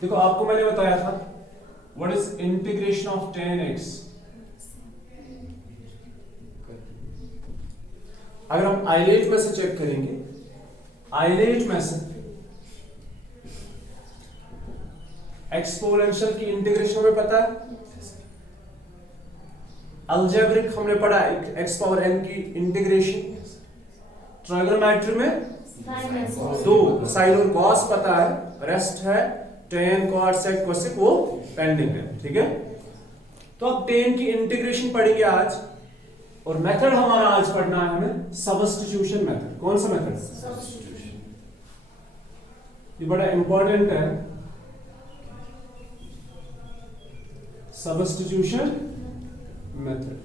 देखो आपको मैंने बताया था what is integration of tan x। अगर हम आइलेट में से चेक करेंगे, आइलेट में से एक्सपोनेंशियल की इंटीग्रेशन हमें पता है, अलजेब्रिक हमने पढ़ा x पावर n की इंटीग्रेशन, ट्रायगोनोमेट्री में दो साइन और कॉस पता है, रेस्ट है tan cot sec cosec वो पेंडिंग है। ठीक है, तो अब tan की इंटीग्रेशन पढ़ेंगे आज, और मेथड हमारा आज पढ़ना है हमें सब्स्टिट्यूशन मेथड। कौन सा मेथड? सब्स्टिट्यूशन। ये बड़ा इंपॉर्टेंट है, सब्स्टिट्यूशन मेथड।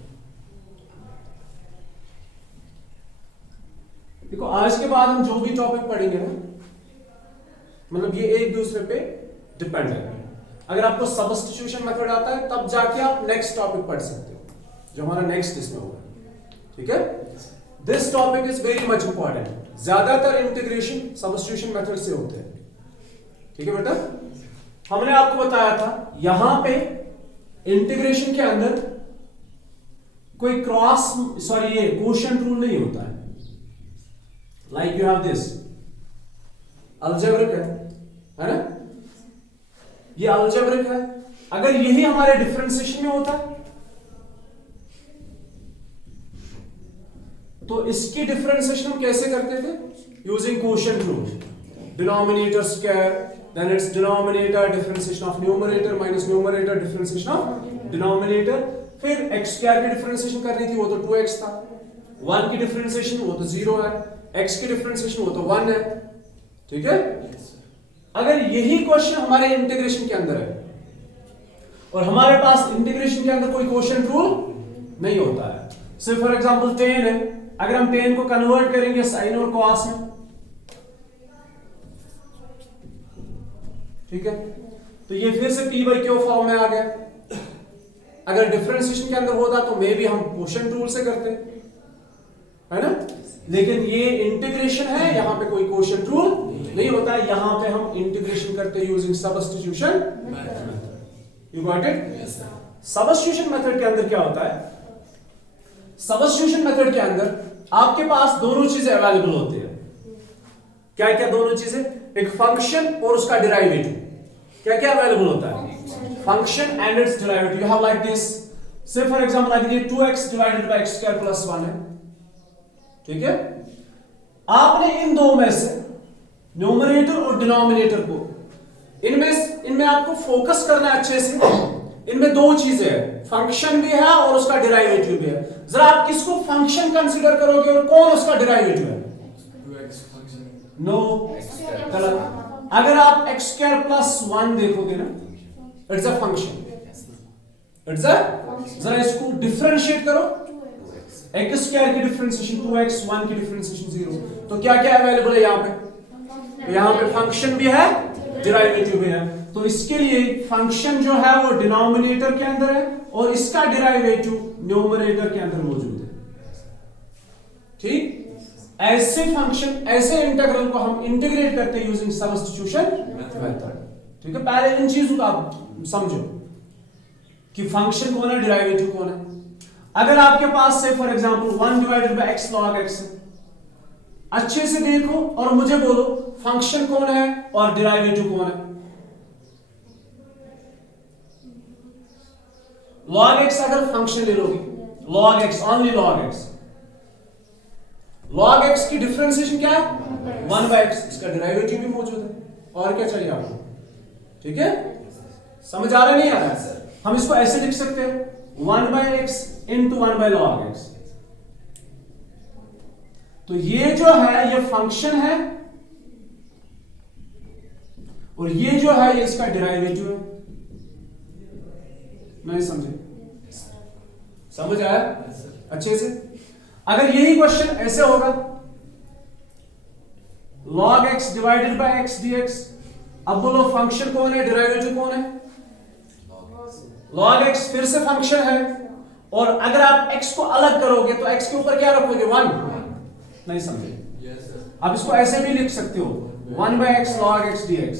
देखो आज के बाद हम जो भी टॉपिक पढ़ेंगे ना, मतलब ये एक दूसरे पे डिपेंड है। अगर आपको सब्स्टिट्यूशन मेथड आता है तब जाके आप नेक्स्ट टॉपिक पढ़ सकते हो, जो हमारा नेक्स्ट इसमें होगा। ठीक है, this topic is very much important. ज्यादातर इंटीग्रेशन सब्स्टिट्यूशन मेथड से होते हैं। ठीक है बेटा, हमने आपको बताया था यहां पे इंटीग्रेशन के अंदर कोई ये क्वोशिएंट रूल नहीं होता है। Like you have this algebraic है ना, ये अलजेब्रिक है। अगर यही हमारे डिफरेंशिएशन में होता तो इसकी डिफरेंशिएशन हम कैसे करते थे? Using quotient rule, denominator square, then it's denominator differentiation of numerator minus numerator differentiation of denominator. फिर x स्क्वायर की डिफरेंशिएशन करनी थी, वो तो 2x था। 1 की डिफरेंशिएशन वो तो 0 है, x की डिफरेंशिएशन वो तो 1 है। ठीक है, अगर यही क्वेश्चन हमारे इंटीग्रेशन के अंदर है और हमारे पास इंटीग्रेशन के अंदर कोई क्वोशिएंट रूल नहीं होता है, सिर्फ फॉर एग्जांपल tan है, अगर हम tan को कन्वर्ट करेंगे साइन और कॉस में, ठीक है, तो ये फिर से p/q फॉर्म में आ गया। अगर डिफरेंशिएशन के अंदर होता तो मे भी हम क्वोशिएंट रूल से करते, है ना, लेकिन ये इंटीग्रेशन है, यहां पे कोई क्वोशिएंट रूल नहीं होता है, यहां पे हम इंटीग्रेशन करते हैं using substitution method. You got it? Substitution method के अंदर क्या होता है? सब्स्टिट्यूशन मेथड के अंदर आपके पास दोनों चीजें अवेलेबल होती है। क्या क्या दोनों चीजें? एक फंक्शन और उसका डेरिवेटिव। क्या क्या अवेलेबल होता है? Function and it's derivative. You have like this, से फॉर एग्जांपल लाइक ये 2x divided by x square plus 1 है। ठीक है, आपने इन दो में से न्यूमरेटर और डिनोमिनेटर को, इनमें आपको फोकस करना है अच्छे से। इनमें दो चीजें हैं, फंक्शन भी है और उसका डेरिवेटिव भी है। जरा आप किसको फंक्शन कंसीडर करोगे और कौन उसका डेरिवेटिव है? नो, गलत। अगर आप x स्क्वायर प्लस 1 देखोगे ना, it's a function, it's a, जरा इसको डिफरेंशिएट करो, x स्क्वायर की डिफरेंशिएशन 2x, 1 की डिफरेंशिएशन 0, तो क्या क्या अवेलेबल है यहां पे? तो यहां पे फंक्शन भी है, डेरिवेटिव भी है। तो इसके लिए फंक्शन जो है वो डिनोमिनेटर के अंदर है और इसका डेरिवेटिव न्यूमरेटर के अंदर मौजूद है। ठीक, ऐसे फंक्शन, ऐसे इंटीग्रल को हम इंटीग्रेट करते हैं यूजिंग सब्स्टिट्यूशन मेथड। ठीक है, पहले इन चीजों को आप समझो कि फंक्शन कौन है, डेरिवेटिव कौन है। अगर आपके पास से for example 1 divided by x log x है, अच्छे से देखो और मुझे बोलो फंक्शन कौन है और डेरिवेटिव कौन है। log x अगर फंक्शन ले लोगे, log x, only log x, log x की डिफरेंशिएशन क्या है? 1/x, इसका डेरिवेटिव भी मौजूद है। और क्या चाहिए आपको? ठीक है, समझ आ रहा नहीं आ रहा? हम इसको ऐसे लिख सकते हैं 1/x into 1/log x। तो ये जो है ये फंक्शन है और ये जो है ये इसका डेरिवेटिव है। नहीं समझे? समझ आया अच्छे से? अगर यही क्वेश्चन ऐसे होगा log x divided bye x dx, अब बोलो फंक्शन कौन है, डेरिवेटिव कौन है? log x फिर से फंक्शन है, और अगर आप x को अलग करोगे तो x के ऊपर क्या रखोगे? 1। नहीं समझे? आप इसको ऐसे भी लिख सकते हो 1/x log x dx।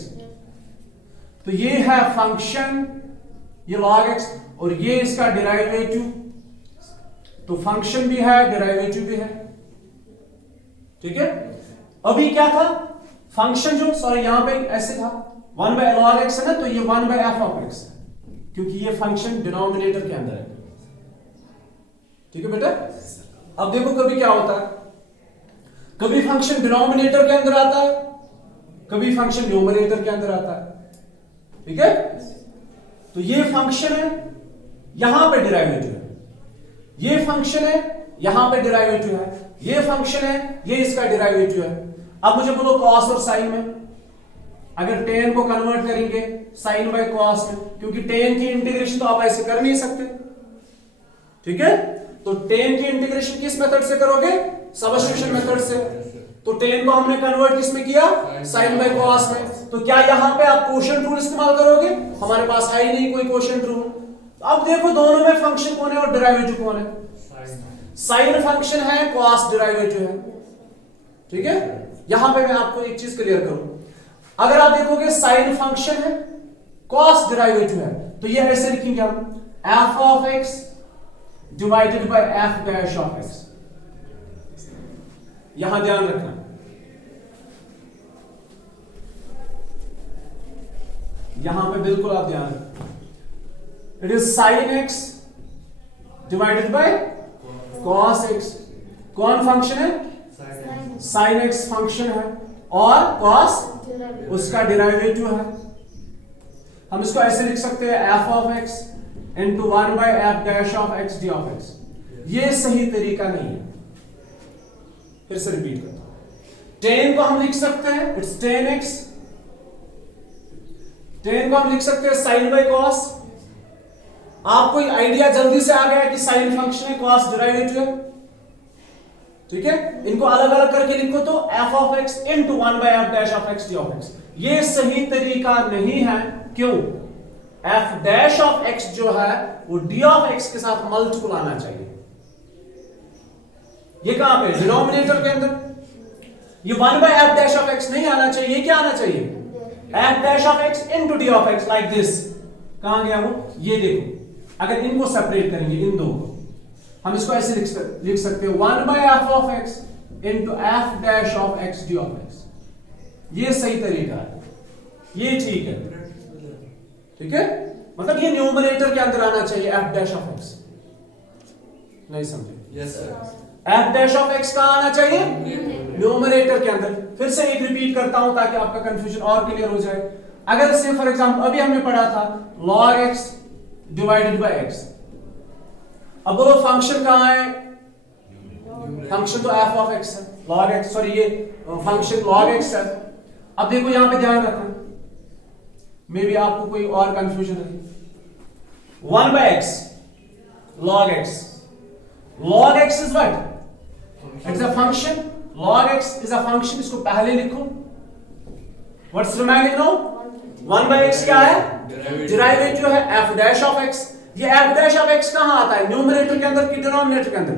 तो ये है फंक्शन, ये log x, और ये इसका डेरिवेटिव। तो फंक्शन भी है, डेरिवेटिव भी है, ठीक है। अभी क्या था फंक्शन, जो सॉरी यहां पे ऐसे था 1 by log x है ना, तो ये 1 by f of x है, क्योंकि ये फंक्शन डिनोमिनेटर के अंदर है, ठीक है बेटा। अब देखो कभी क्या होता है, कभी फंक्शन डिनोमिनेटर के अंदर आता है, कभी फंक्शन न्यूमरेटर के अंदर आता है, ठीक है। तो ये फंक्शन है, यहां पे डेरिवेटिव है, ये फंक्शन है, यहां पे डेरिवेटिव है, ये फंक्शन है, ये इसका डेरिवेटिव है। अब मुझे बोलो cos और sin में, अगर tan को कन्वर्ट करेंगे sin बाय cos में, क्योंकि tan की इंटीग्रेशन तो आप ऐसे कर नहीं सकते, ठीक है। तो tan की इंटीग्रेशन किस मेथड से करोगे, सबस्टिट्यूशन मेथड से। तो tan को हमने कन्वर्ट किस में किया, sin बाय cos में। तो क्या यहां पे आप कोशेंट रूल इस्तेमाल करोगे, हमारे पास है ही नहीं कोई कोशेंट रूल। तो अब देखो दोनों में फंक्शन कौन है और डेरिवेटिव कौन है, साइन फंक्शन है, cos डेरिवेटिव है, ठीक है। यहां पे मैं आपको एक चीज क्लियर करूं, अगर आप देखोगे साइन फंक्शन है, cos डेरिवेटिव है, तो ये ऐसे लिखेंगे हम f of x divided bye f dash of x। यहां ध्यान रखना, यहां पे बिल्कुल आप ध्यान रखना, it is sin x divided bye cos x। कौन फंक्शन है, sin x फंक्शन है, और cos उसका डेरिवेटिव है। हम इसको ऐसे लिख सकते हैं f of x into 1 by f dash of x d of x। ये सही तरीका नहीं है, फिर से रिपीट करता हूं। tan को हम लिख सकते हैं इट्स tan x, tan को हम लिख सकते हैं sin by cos। आपको आइडिया जल्दी से आ गया कि sin फंक्शन है, cos डेरिवेटिव है, ठीक है। इनको अलग अलग करके लिखो तो f of x into 1 by f dash of x d of x। ये सही तरीका नहीं है, क्यों, f dash of x जो है वो d of x के साथ मल्टीपल आना चाहिए। ये कहां पे, डिनोमिनेटर के अंदर। ये 1 by f dash of x नहीं आना चाहिए, क्या आना चाहिए, f dash of x into d of x like this। कहां गया वो, ये देखो, अगर इनको सेपरेट करेंगे इन दो को, हम इसको ऐसे लिख सकते हैं 1 by f of x into f dash of x d of x। ये सही तरीका है, ये ठीक है, ठीक है। मतलब ये न्यूमरेटर के अंदर आना चाहिए f dash of x। नहीं समझे, yes sir. f dash of x कहां आना चाहिए, न्यूमरेटर के अंदर। फिर से एक रिपीट करता हूं ताकि आपका कंफ्यूजन और क्लियर हो जाए। अगर से फॉर एग्जांपल अभी हमने पढ़ा था log x divided bye x, अब बोलो फंक्शन कहां है, फंक्शन तो f of x है, log x, सॉरी ये फंक्शन log x है। अब देखो यहां पे ध्यान रखना, मे बी आपको कोई और कंफ्यूजन है। 1 by x log x, log x is what, it's a function, log x is a function। इसको पहले लिखो, what's remaining now, 1 by x क्या है, डेरिवेटिव है f dash of x। ये f dash of x कहां आता है, न्यूमरेटर के अंदर कि डिनोमिनेटर के अंदर,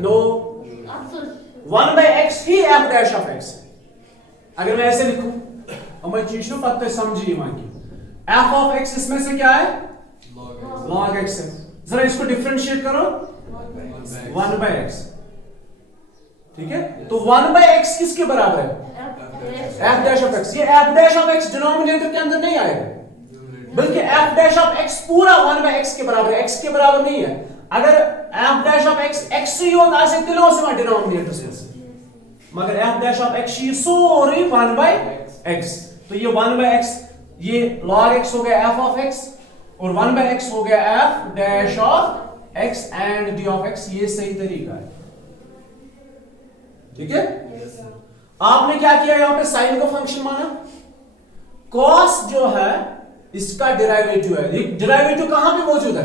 नो, 1 by x ही f dash of x। अगर मैं ऐसे लिखूं, और मैं चीज ਨੂੰ पत्ते समझिए वहां की, f of x इसमें से क्या है, log x है। जरा इसको डिफरेंशिएट करो, 1 by x, ठीक है। तो 1 by x किसके बराबर है, f dash of x। ये f dash of x denominator के अंदर नहीं आएगा, बल्कि f dash of x पूरा 1 by x के बराबर है, x के बराबर नहीं है। अगर f dash of x x से होता है दिलों से डिनोमिनेटर से, मगर f dash of x ये सॉरी 1 by x। तो ये 1 by x, ये log x हो गया f of x, और 1 by x हो गया f dash of x and d of x। ये सही तरीका है, ठीक है। आपने क्या किया, यहां पे साइन को फंक्शन माना, cos जो है इसका डेरिवेटिव है। डेरिवेटिव कहां पे मौजूद है,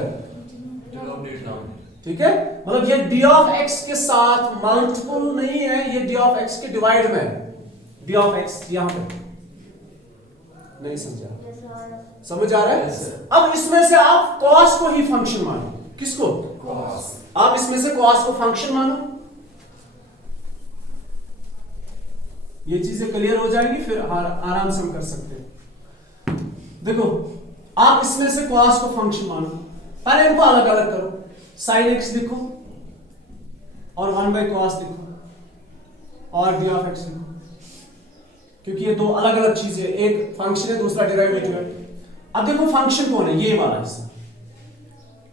ठीक है। मतलब ये d of x के साथ मल्टीपल नहीं है, ये d of x के डिवाइड में है, d of x यहां पे। नहीं समझा, समझ आ रहा है। अब इसमें से आप cos को ही फंक्शन मानो, किसको, cos। आप इसमें से cos को फंक्शन मानो, ये चीजें क्लियर हो जाएंगी, फिर आराम से हम कर सकते हैं। देखो आप इसमें से cos को फंक्शन मानो, पहले इनको अलग अलग करो, sin x लिखो और 1/cos लिखो और d of x लिखो, क्योंकि ये दो अलग अलग चीजें, एक फंक्शन है दूसरा डेरिवेटिव है। अब देखो फंक्शन कौन है, ये वाला हिस्सा,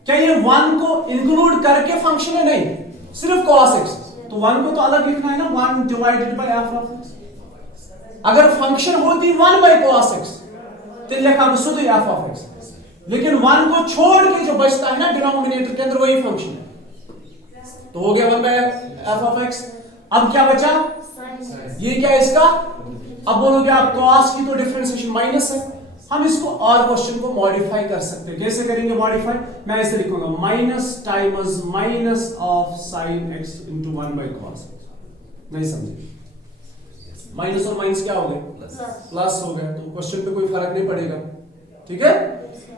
क्या ये 1 को इंक्लूड करके फंक्शन है? नहीं, सिर्फ cos x, तो 1 को तो अलग लिखना है ना, 1 divided by f of x। अगर फंक्शन होती 1/cos x तो लिखा शुद्ध f of x, लेकिन 1 को छोड़ के जो बचता है ना डिनोमिनेटर के अंदर वही फंक्शन है, तो हो गया 1/f of x। अब क्या बचा, ये क्या है इसका, अब बोलोगे आप cos की तो डिफरेंशिएशन माइनस है, हम इसको और क्वेश्चन को मॉडिफाई कर सकते हैं। कैसे करेंगे मॉडिफाई, मैं ऐसे लिखूंगा minus times minus of sin x into 1/cos x। नहीं समझे, माइनस और माइनस क्या हो गए, प्लस हो गया, तो क्वेश्चन पे कोई फर्क नहीं पड़ेगा, ठीक है।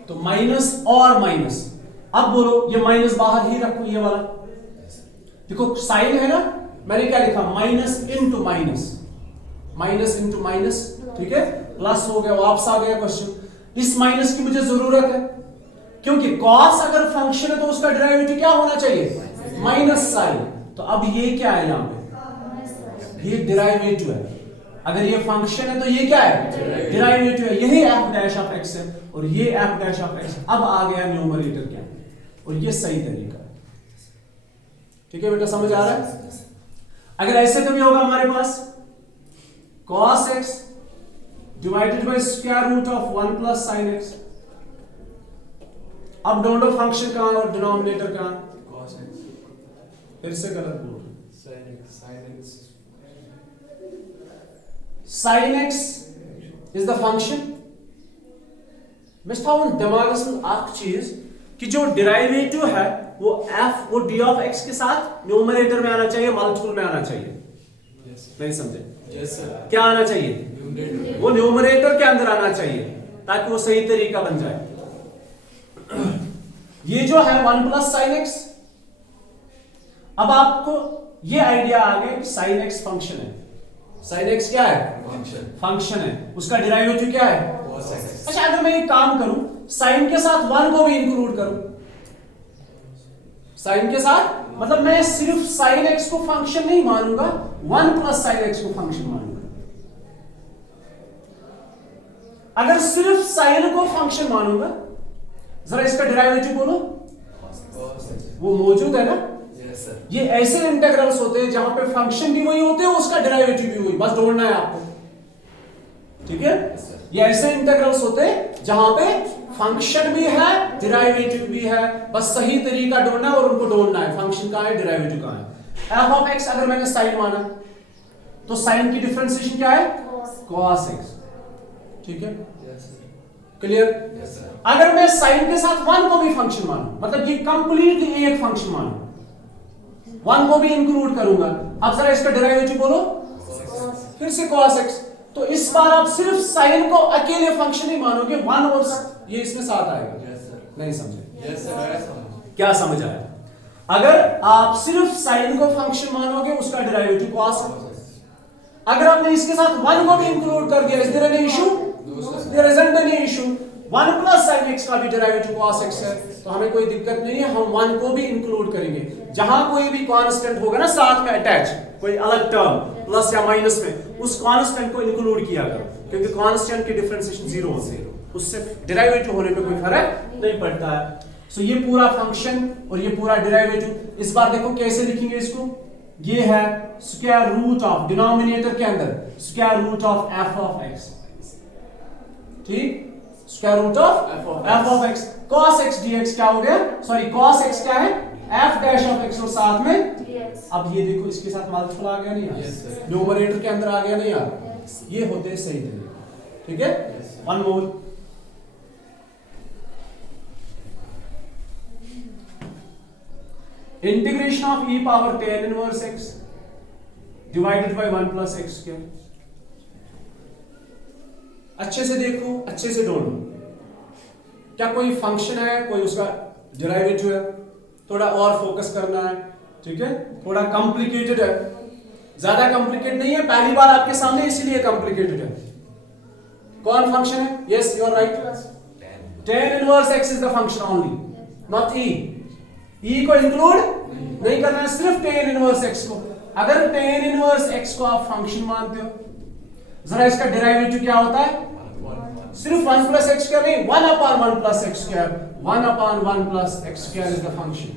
तो माइनस और माइनस, अब बोलो ये माइनस बाहर ही रखो, ये वाला देखो साइन है ना, मैंने क्या लिखा minus into minus, minus into minus, ठीक है, प्लस हो गया, वापस आ गया क्वेश्चन। इस माइनस की मुझे जरूरत है क्योंकि cos अगर फंक्शन है तो उसका डेरिवेटिव क्या होना चाहिए, माइनस साइन। तो अब ये क्या है, यहां पे ये डेरिवेटिव है, अगर ये फंक्शन है तो ये क्या है, डेरिवेटिव है, यही f डैश ऑफ x है और ये f डैश ऑफ x अब आ गया न्यूमरेटर क्या, और ये सही तरीका है, ठीक है बेटा, समझ आ रहा है। अगर ऐसे कभी होगा हमारे पास cos x divided by square root of 1 plus sin x, अब ढूंढो फंक्शन कहां और डिनोमिनेटर कहां, cos x, फिर से गलत बोल रहे, sin x is the function. मैं चाहूं दिमाग में एक चीज कि जो डेरिवेटिव है वो f वो d of x के साथ न्यूमरेटर में आना चाहिए, मल्टीपल में आना चाहिए, नहीं समझे, क्या आना चाहिए, वो न्यूमरेटर के अंदर आना चाहिए ताकि वो सही तरीका बन जाए। ये जो है 1 प्लस sin x, अब आपको ये आइडिया आ गया कि sin x फंक्शन है, sin x क्या है, फंक्शन है, उसका डेरिवेटिव क्या है, cos x। अच्छा अगर मैं एक काम करूं, sin के साथ 1 को भी इंक्लूड करूं, sin के साथ मतलब मैं सिर्फ sin x को फंक्शन नहीं मानूंगा, 1 प्लस sin x को फंक्शन मानूंगा। अगर सिर्फ sin को फंक्शन मानूंगा, जरा इसका डेरिवेटिव बोलो, वो मौजूद है ना, ये ऐसे इंटीग्रल्स होते हैं जहां पे फंक्शन भी वही होते हैं, उसका डेरिवेटिव भी वही, बस ढूंढना है आपको, ठीक है। ये ऐसे इंटीग्रल्स होते हैं जहां पे फंक्शन भी है डेरिवेटिव भी है, बस सही तरीका ढूंढना है और उनको ढूंढना है, फंक्शन कहां है डेरिवेटिव कहां है। f of x अगर मैंने sin माना तो sin की डिफरेंशिएशन क्या है, cos x, ठीक है, क्लियर। अगर मैं sin के साथ 1 को भी फंक्शन मानूं, मतलब ये कंप्लीटली एक फंक्शन मानूं, 1 को भी इंक्लूड करूंगा, अब जरा इसका डेरिवेटिव बोलो, फिर से cos x। तो इस बार आप सिर्फ sin को अकेले फंक्शन ही मानोगे, 1 और ये इसमें साथ आएगा, नहीं समझे, क्या समझ आया। अगर आप सिर्फ sin को फंक्शन मानोगे उसका डेरिवेटिव cos है, अगर आपने इसके साथ 1 को भी इंक्लूड कर दिया, is there any issue, there isn't any issue, 1 plus sin x का भी डेरिवेटिव cos x है, तो हमें कोई दिक्कत नहीं है, हम 1 को भी इंक्लूड करेंगे। जहां कोई भी कांस्टेंट होगा ना साथ में अटैच, कोई अलग टर्म प्लस या माइनस में, उस कांस्टेंट को इंक्लूड किया करो, क्योंकि कांस्टेंट की डिफरेंशिएशन 0 होती है, उससे डेरिवेटिव होने पे कोई फर्क नहीं पड़ता है। सो ये पूरा फंक्शन और ये पूरा डेरिवेटिव, इस बार देखो कैसे लिखेंगे इसको, ये है स्क्वायर रूट ऑफ, डिनोमिनेटर के अंदर square root of f of x, ठीक, square root of f of x, cos x dx क्या हो गया, सॉरी cos x क्या है, f डैश ऑफ x और साथ में dx। अब ये देखो इसके साथ मल्टीपल आ गया नहीं यार, न्यूमरेटर के अंदर आ गया नहीं यार, ये होते हैं सही तरीके, ठीक है। One more, integration of e power tan inverse x divided bye 1 plus x square. अच्छे से देखो, अच्छे से ढूंढो, क्या कोई फंक्शन है, कोई उसका डेरिवेटिव है, थोड़ा और फोकस करना है, ठीक है, थोड़ा कॉम्प्लिकेटेड है, ज्यादा कॉम्प्लिकेटेड नहीं है, पहली बार आपके सामने इसीलिए कॉम्प्लिकेटेड है, कौन फंक्शन है? Yes you are right, tan inverse x is the function only, not e। e को इंक्लूड नहीं करना है, सिर्फ tan इनवर्स x को। अगर tan इनवर्स x को आप फंक्शन मानते हो, जरा इसका डेरिवेटिव क्या होता है? सिर्फ 1 प्लस एक्स स्क्वायर नहीं, 1 upon 1 plus x square, 1 upon 1 plus x square is the function,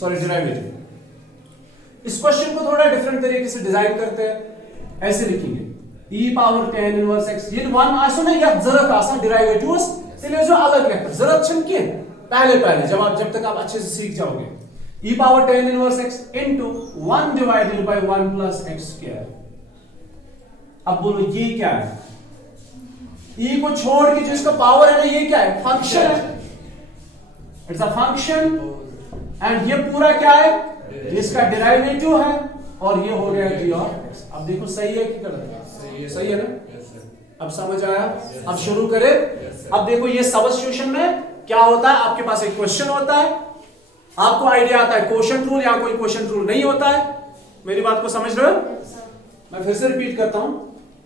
sorry derivative. इस क्वेश्चन को थोड़ा डिफरेंट तरीके से डिजाइन करते हैं, ऐसे लिखेंगे e power tan inverse x, ये 1 आसो नहीं, या जरूरत आसान डेरिवेटिव्स इसलिए जो अलग लेकर जरूरत छन के पहले जब तक आप अच्छे से सीख जाओगे, e power tan inverse x into 1 divided by 1 plus x square. अब बोलो ये क्या है? e को छोड़ के जो इसका पावर है ना, ये क्या है? फंक्शन है, इट्स अ फंक्शन। एंड ये पूरा क्या है? इसका डेरिवेटिव है, और ये हो गया g ऑफ x। अब देखो सही है कि गलत है? सही है ना? अब समझ आया? अब शुरू करें। अब देखो ये सब्स्टिट्यूशन में क्या होता है, आपके पास एक क्वेश्चन होता है, आपको आइडिया आता है क्वोशंट रूल या कोई क्वोशंट रूल नहीं होता है। मेरी बात को समझ रहे हो? मैं फिर से रिपीट करता हूं,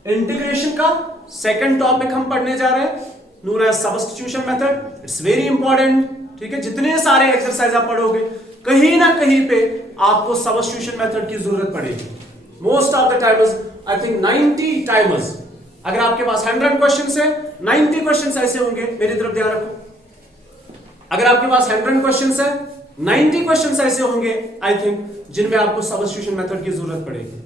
इंटीग्रेशन का सेकंड टॉपिक हम पढ़ने जा रहे हैं, known as substitution method. It's very important, ठीक है? जितने सारे एक्सरसाइज आप पढ़ोगे, कहीं ना कहीं पे आपको सब्स्टिट्यूशन मेथड की जरूरत पड़ेगी। Most of the times, I think 90 times, अगर आपके पास 100 क्वेश्चन है, 90 क्वेश्चन ऐसे होंगे, मेरी तरफ ध्यान रखो, अगर आपके पास 100 क्वेश्चन है, 90 क्वेश्चन ऐसे होंगे आई थिंक, जिनमें आपको सब्स्टिट्यूशन मेथड की जरूरत पड़ेगी।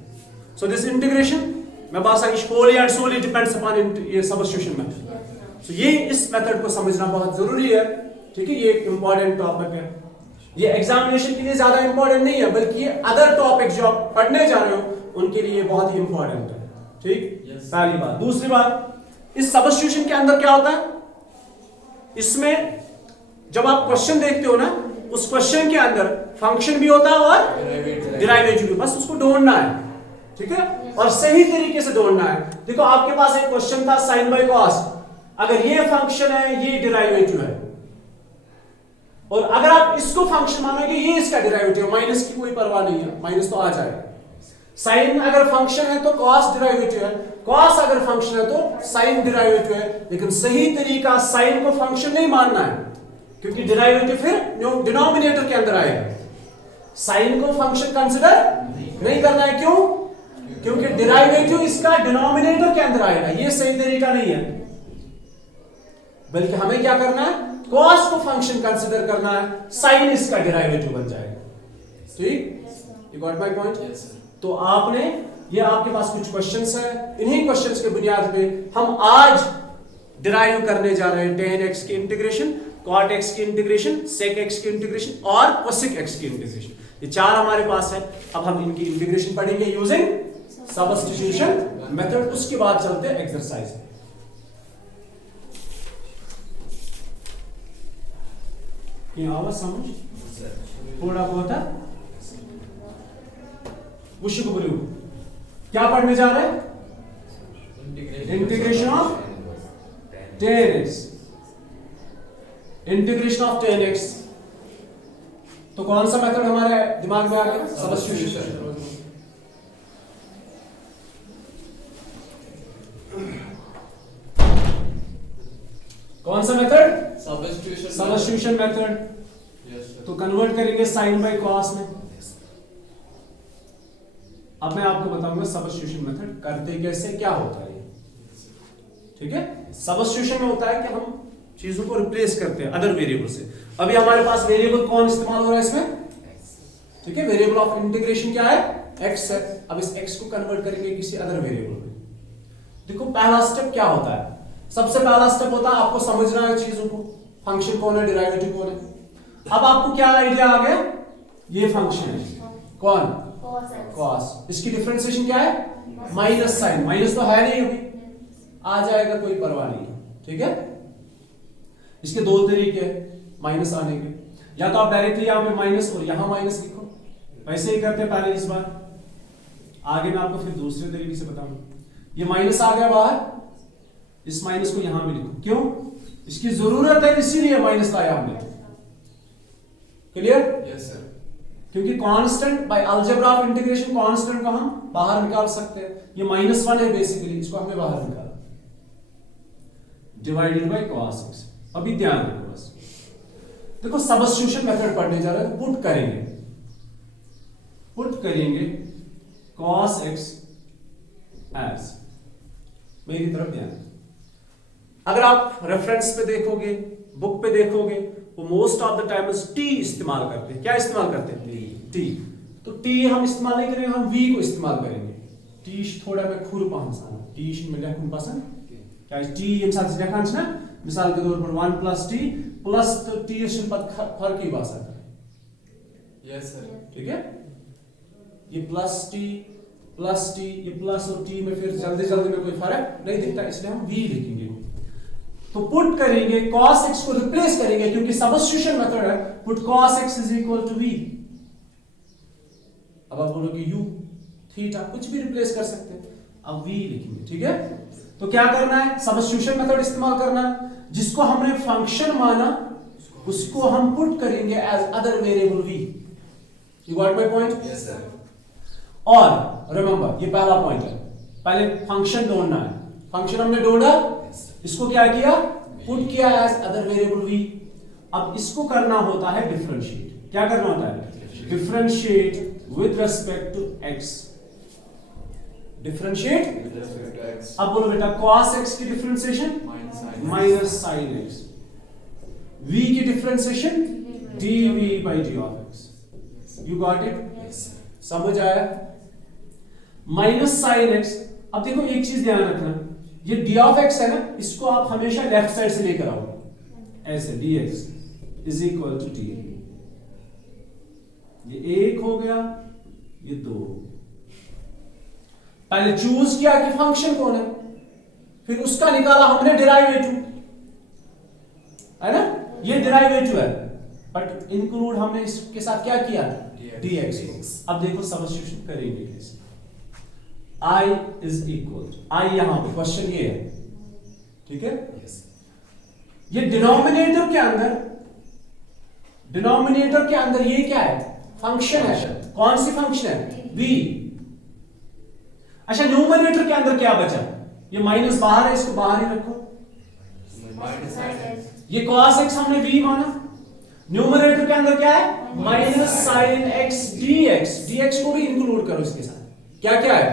सो दिस इंटीग्रेशन मैं बात wholly and solely depends upon ये सब्स्टिट्यूशन मेथड। सो ये इस मेथड को समझना बहुत जरूरी है, ठीक है? ये एक इंपॉर्टेंट टॉपिक है, ये एग्जामिनेशन के लिए ज्यादा इंपॉर्टेंट नहीं है, बल्कि ये अदर टॉपिक जो आप पढ़ने जा रहे हो उनके लिए बहुत ही इंपॉर्टेंट है, ठीक? पहली बात। दूसरी बात, इस सब्स्टिट्यूशन के अंदर क्या होता है, इसमें जब आप क्वेश्चन देखते हो ना, उस क्वेश्चन के अंदर फंक्शन भी होता है और डेरिवेटिव भी, बस उसको ढूंढना है, ठीक है? और सही तरीके से ढूंढना है। देखो आपके पास एक क्वेश्चन था साइन बाय कॉस, अगर ये फंक्शन है, ये डेरिवेटिव है, और अगर आप इसको फंक्शन मानोगे, ये इसका डेरिवेटिव, माइनस की कोई परवाह नहीं है, माइनस तो आ जाएगा। साइन अगर फंक्शन है तो कॉस डेरिवेटिव है, कॉस अगर फंक्शन है तो साइन डेरिवेटिव है। लेकिन सही तरीका साइन को फंक्शन नहीं मानना है, क्योंकि डेरिवेटिव फिर डिनोमिनेटर के अंदर आएगा। साइन को फंक्शन कंसिडर नहीं करना है, क्यों? क्योंकि डेरिवेटिव इसका डिनोमिनेटर के अंदर आएगा, ये सही तरीका नहीं है। बल्कि हमें क्या करना है, कॉस को फंक्शन कंसिडर करना है, साइन इसका डेरिवेटिव बन जाएगा, ठीक? You got my point? तो आपने, ये आपके पास कुछ क्वेश्चंस है, इन्हीं क्वेश्चंस के बुनियाद पे हम आज डिराइव करने जा रहे हैं tan x की इंटीग्रेशन, cot x की इंटीग्रेशन, sec x की इंटीग्रेशन और cosec x की इंटीग्रेशन। ये चार हमारे पास है। अब हम इनकी इंटीग्रेशन पढ़ेंगे यूजिंग सब्स्टिट्यूशन मेथड। उसके बाद चलते हैं एक्सरसाइज। ये आवाज समझ थोड़ा बहुत है? बुलू क्या पढ़ने जा रहे हैं? Integration of tan x, integration of tan x। तो कौन सा मेथड हमारे दिमाग में आ गया? सब्स्टिट्यूशन। कौन सा मेथड? Substitution method. तो कन्वर्ट करेंगे साइन बाय कॉस में। अब मैं आपको बताऊंगा सब्स्टिट्यूशन मेथड करते कैसे, क्या होता है, ठीक है? सब्स्टिट्यूशन में होता है कि हम चीजों को रिप्लेस करते हैं अदर वेरिएबल से। अभी हमारे पास वेरिएबल कौन इस्तेमाल हो रहा है इसमें? ठीक है, वेरिएबल ऑफ इंटीग्रेशन क्या है? x है। अब इस x को कन्वर्ट करेंगे किसी अदर वेरिएबल में। देखो पहला स्टेप क्या होता है? सबसे पहला स्टेप होता है आपको समझना है चीजों को, फंक्शन कौन है, डेरिवेटिव कौन है। अब आपको क्या आइडिया आ गया? ये फंक्शन है कौन? कॉस। इसकी डिफरेंशिएशन क्या है? Minus sign. माइनस तो है नहीं, अभी आ जाएगा, कोई परवाह नहीं, ठीक है? इसके दो तरीके हैं माइनस आने के, या तो आप डायरेक्टली यहां पे माइनस और यहां माइनस लिखो, वैसे ही करते हैं पहले इस बार, आगे मैं आपको फिर दूसरे तरीके से बताऊंगा। ये माइनस आ गया बाहर, इस माइनस को यहां भी लिखो। क्यों? इसकी जरूरत है, इसीलिए माइनस लाया हमने। क्लियर? Yes sir. क्योंकि constant by algebra of integration constant को हम बाहर निकाल सकते हैं। ये -1 है बेसिकली, इसको हमने बाहर निकाला। Divided by cos x। अभी ध्यान रखो बस, देखो सबस्टिट्यूशन मेथड पढ़ने जा रहे हैं, तो पुट करेंगे cos x एज, मेरी तरफ ध्यान। अगर आप रेफरेंस पे देखोगे, बुक पे देखोगे, वो most of the time T इस्तेमाल करते हैं। क्या इस्तेमाल करते हैं? टी। तो टी हम इस्तेमाल नहीं करेंगे, हम वी को इस्तेमाल करेंगे। टी थोड़ा मैं खुर पासान, टी में लिखूं पसंद क्या टी यम साथ लिखान छ ना, मिसाल के तौर पर 1 प्लस टी प्लस तो टी से पद फर्क ही बासा है। Yes sir. ठीक है, ये प्लस टी, ये प्लस और टी में फिर जल्दी जल्दी में कोई फर्क नहीं दिखता, इसलिए हम वी लिखेंगे। तो पुट करेंगे cos x को रिप्लेस करेंगे, क्योंकि सबस्टिट्यूशन मेथड है, put cos x is equal to v। अब आप बोलोगे u थीटा, कुछ भी रिप्लेस कर सकते हैं, अब v लिखेंगे। ठीक है, तो क्या करना है? सबस्टिट्यूशन मेथड इस्तेमाल करना है। जिसको हमने फंक्शन माना उसको हम पुट करेंगे as other variable v। You got my point? Yes sir. और रिमेंबर, ये पहला पॉइंट है, पहले फंक्शन ढूंढना है। फंक्शन हमने ढूंढा, इसको क्या किया? पुट किया एज अदर वेरिएबल v। अब इसको करना होता है डिफरेंशिएट। क्या करना होता है? Differentiate with respect to x। Differentiate, अब बोलो बेटा cos x की differentiation minus sin x, v की differentiation dv by d of x। You got it? समझ आया? Minus sin x। अब देखो एक चीज ध्यान रखना, ये d of x है ना, इसको आप हमेशा लेफ्ट साइड से लेकर आओ, ऐसे dx is equal to d। ये एक हो गया, ये दो। पहले चूज किया कि फंक्शन कौन है, फिर उसका निकाला हमने डेरिवेटिव, है ना? ये डेरिवेटिव है, बट इंक्लूड हमने इसके साथ क्या किया? dx को। अब देखो सबस्टिट्यूशन करेंगे कैसे। I is equal to, I यहां पे क्वेश्चन ये है, ठीक है? ये डिनोमिनेटर के अंदर ये क्या है? फंक्शन है। कौन सी फंक्शन है? v। अच्छा, न्यूमरेटर के अंदर क्या बचा? ये माइनस बाहर है, इसको बाहर ही रखो। ये cos x हमने v माना, न्यूमरेटर के अंदर क्या है? Minus sin x dx। dx को भी इंक्लूड करो इसके साथ। क्या क्या है?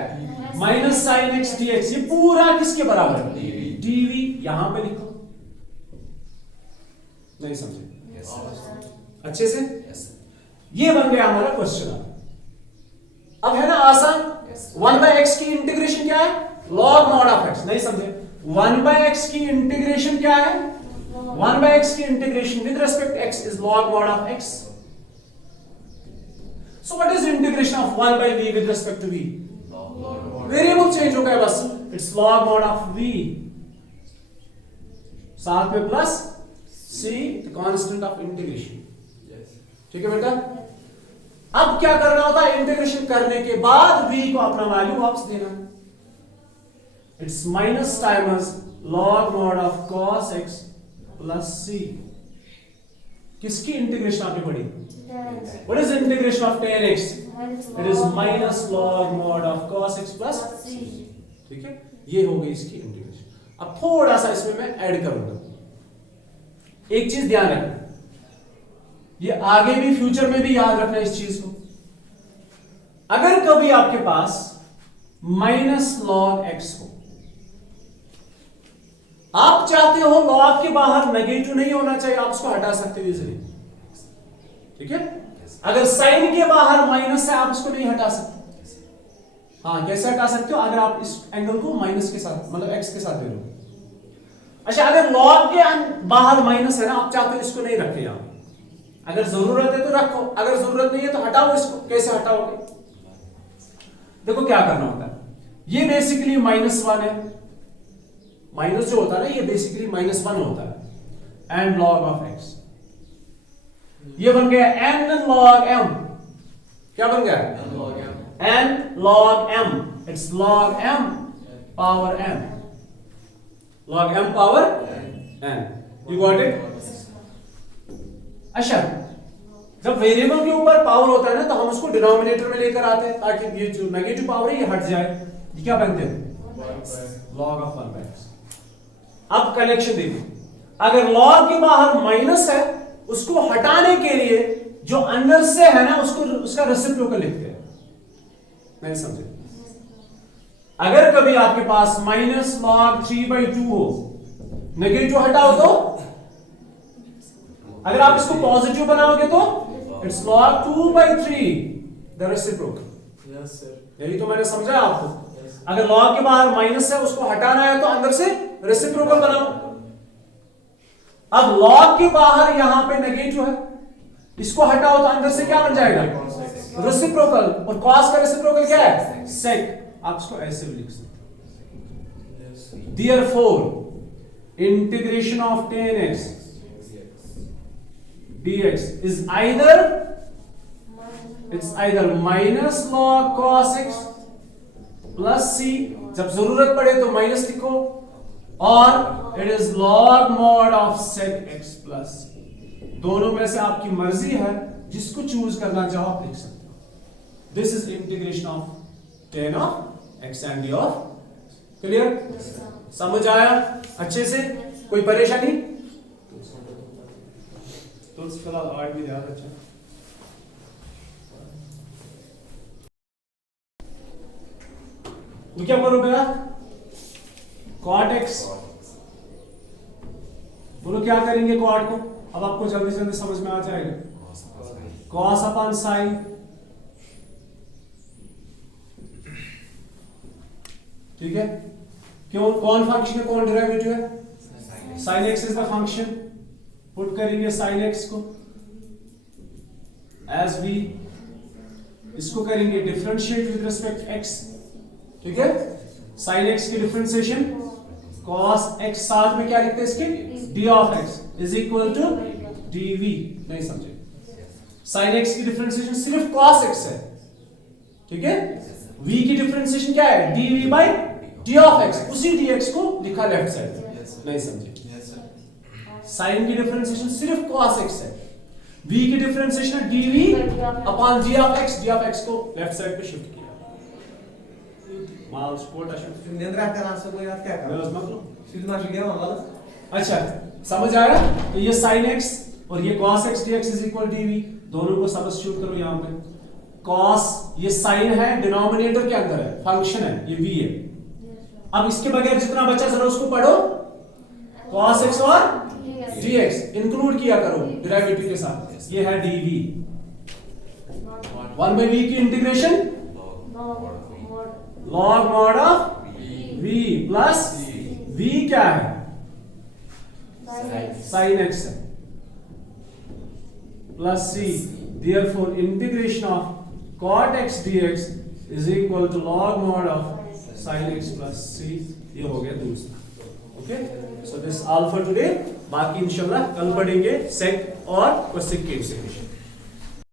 Minus sin x dx। ये पूरा किसके बराबर है? dv। यहां पे लिखो। नहीं समझे? अच्छे से? ये बन गया हमारा क्वेश्चन। अब है ना आसान, 1/x की इंटीग्रेशन क्या है? log mod of x। नहीं समझे? 1/x की इंटीग्रेशन क्या है? 1/x की integration with respect x is log mod of x। So what is integration of 1/v with respect to v? Variable change हो गया बस, it's log mod of v, साथ में plus c the constant of integration. ठीक है बेटा? अब क्या करना होता है? इंटीग्रेशन करने के बाद v को अपना वैल्यू वापस देना। It's minus times log mod of cos x plus c। किसकी इंटीग्रेशन आपने पढ़ी? What is integration of tan x? It is minus log mod of cos x plus c। ठीक है, ये हो गई इसकी इंटीग्रेशन। अब थोड़ा सा इसमें मैं ऐड करूंगा, एक चीज ध्यान रखना, ये आगे भी फ्यूचर में भी याद रखना इस चीज को। अगर कभी आपके पास माइनस log x हो, आप चाहते हो log के बाहर नेगेटिव नहीं होना चाहिए, आप उसको हटा सकते हो इजीली। ठीक है? अगर साइन के बाहर माइनस है, आप उसको नहीं हटा सकते। हाँ, कैसे हटा सकते हो? अगर आप इस एंगल को माइनस के साथ, मतलब x के साथ दे लो। अच्छा, अगर log के बाहर माइनस है ना, आप चाहते हो इसको नहीं रखे यहां, अगर जरूरत है तो रखो, अगर जरूरत नहीं है तो हटाओ इसको। कैसे हटाओगे? देखो क्या करना होता है, ये बेसिकली -1 है, माइनस जो होता है ना, ये बेसिकली -1 होता है, एंड log ऑफ x। ये बन गया n log m। क्या बन गया? n log m। It's log m power n, log m power n। You got it? अच्छा, जब वेरिएबल के ऊपर पावर होता है ना, तो हम उसको डिनोमिनेटर में लेकर आते हैं, ताकि ये जो नेगेटिव पावर है ये हट जाए। ये क्या बनते हैं? log of 1/x। अब कनेक्शन देखिए, अगर लॉग के बाहर माइनस है उसको हटाने के लिए जो अंदर से है ना उसको उसका रेसिप्रोकल लिखते हैं। नहीं समझे? अगर कभी आपके पास माइनस लॉग 3/2 हो, नेगेटिव हटाओ तो, अगर आप इसको पॉजिटिव बनाओगे तो it's log 2/3 the reciprocal. Yes sir, यही तो मैंने समझाया आपको। अगर log के बाहर माइनस है उसको हटाना है तो अंदर से रेसिप्रोकल बनाओ। अब log के बाहर यहां पे नेगेटिव है, इसको हटाओ तो अंदर से क्या बन जाएगा? रेसिप्रोकल। और cos का रेसिप्रोकल क्या है? sec। आप इसको ऐसे भी लिख सकते हैं। Therefore, integration of tan x dx is either minus log cos x plus c, जब जरूरत पड़े तो माइनस लिखो, और it is log mod of sec x plus c। दोनों में से आपकी मर्जी है, जिसको चूज करना चाहो आप लिख सकते हो। This is integration of tan of x and d of। Clear? समझ आया अच्छे से? कोई परेशानी? तो फिलहाल आर्ट भी ध्यान रखना। तो क्या बोलो बेटा? cot x, बोलो क्या करेंगे cot को? अब आपको जल्दी जल्दी समझ में आ जाएगा। cos अपॉन साइन, ठीक है? क्यों? कौन फंक्शन है, कौन डेरिवेटिव है? Sine x is the function. Put करेंगे साइन एक्स को एज वी, इसको करेंगे डिफरेंशिएट विद रिस्पेक्ट एक्स, ठीक है? साइन एक्स की डिफरेंशिएशन cos x, साथ में क्या लिखते हैं इसके? d of x is equal to dv। नहीं समझे? साइन x की डिफरेंशिएशन सिर्फ cos x है, ठीक है? v की डिफरेंशिएशन क्या है? dv by d of x, उसी dx को लिखा लेफ्ट साइड। नहीं समझे? साइन की डिफरेंशिएशन सिर्फ cos x है, v की differentiation dv upon d of x को लेफ्ट साइड पे शिफ्ट किया। माल स्पोर्ट अशुभ निंद्रा करा सब यार क्या कर? मेरा मतलब सीधा ना गया वाला। अच्छा समझ आया? तो ये sin x और ये cos x dx is equal dv, दोनों को सब्स्टिट्यूट करो यहां पे। cos ये sin है, डिनोमिनेटर के अंदर है, फंक्शन है, ये v है। अब इसके बगैर जितना बचा जरा उसको पढ़ो, cos x और dx इंक्लूड किया करो डेरिवेटिव के साथ। ये है dv, 1/v की integration log mod of v plus v क्या है? sin x है, plus c। therefore integration of cot x dx is equal to log mod of sin x plus c। ये हो गया दूसरा। Okay, so this all for today. बाकी इंशाल्लाह कल पढ़ेंगे sec और cosec के इंटीग्रेशन।